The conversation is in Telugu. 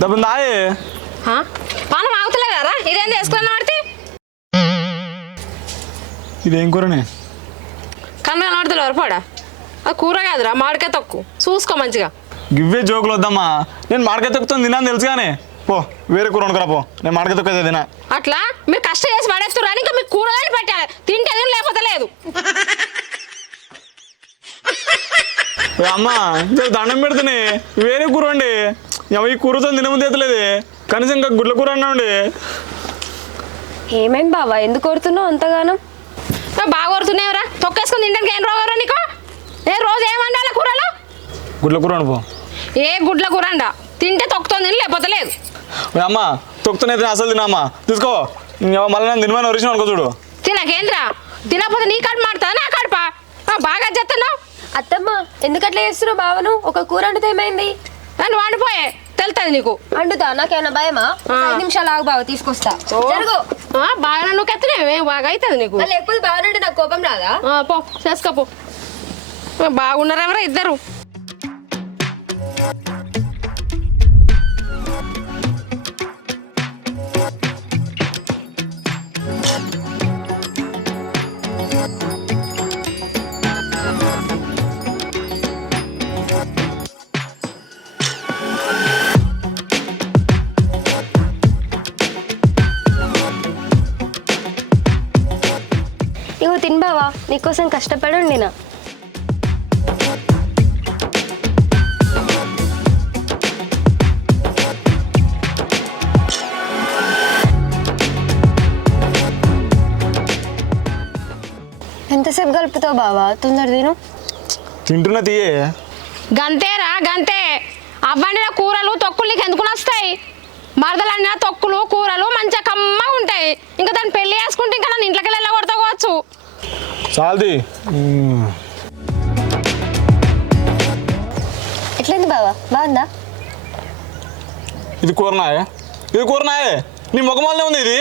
దబ్బుంది దాయే పానం ఆగుతలే కదా ఇదేం వేసుకున్నా పడితే ఇదేం కూరనే కన్ను కనబడతలే వరపాడా అది కూర కాదురా మామిడికాయ తొక్కు చూసుకో మంచిగా గివ్వే జోకులు వద్దమ్మా నేను మాడకాయ తొక్కుతుంది తిన్నాను తెలుసు కానీ పో వేరే కూర వండుకురా పో నేను మాడకాయ తొక్కైతే తినా అట్లా మీరు కష్టం చేసి పడేస్తున్నారు అని ఇంకా మీకు కూరగాయలు పెట్టాలి తింటే తిని లేకపోతే లేదు అమ్మా దండం పెడుతున్నాయి వేరే కూర అండి ఈ కూరతో తినముందు ఎత్తలేదు కనీసం ఇంకా గుడ్ల కూర అన్నాండి ఏమైంది బావా ఎందుకు కొడుతున్నావు అంతగానం బాగా కొడుతున్నావురా తొక్కేసుకుని తినడానికి ఏం రోగారా నీకు ఏ రోజు ఏమండాలి కూరలో గుడ్ల కూర అనుకో ఏ గుడ్ల కూర అండ తింటే తొక్కుతుంది లేకపోతే లేదు అమ్మ తొక్కుతున్నైతే అసలు తినమ్మా తీసుకో మళ్ళీ నన్ను తినమని ఒరిజిన అనుకో చూడు తినకేంద్రా తినకపోతే నీ కడుపు మాడుతుందా నా కడుపా బాగా చెప్తున్నావు అత్తమ్మ ఎందుకట్లా చేస్తున్నావు బావను ఒక కూర వండితే ఏమైంది నన్ను వండిపోయే తెలుస్తుంది నీకు వండుతా నాకేమైనా భయమా 5 నిమిషాలు ఆగు బావ తీసుకొస్తా జరుగు బాగా నువ్వు ఎత్తనే బాగా అవుతుంది నీకు లేకపోతే బావనంటే నాకు కోపం రాదా పో చేసుకోపో బాగున్నారెవరా ఇద్దరు ఇగో తిని బావా నీకోసం కష్టపడి వండినా ఎంతసేపు కలుపుతావు బావా తొందర తిను తింటున్నా తీయే గంతేరా గంతే అవ్వండిన కూరలు తొక్కులు నీకు ఎందుకు వస్తాయి మరదలన్న తొక్కులు కూరలు మంచిగా కమ్మగా ఉంటాయి ఇంకా దాన్ని పెళ్లి చేసుకుంటే ఇంకా నన్ను ఇంట్లోకి వెళ్ళగొడతావచ్చు చాలది ఎట్లయింది బావా బాగుందా ఇది కూరనాయే నీ ముఖమాలనే ఉంది ఇది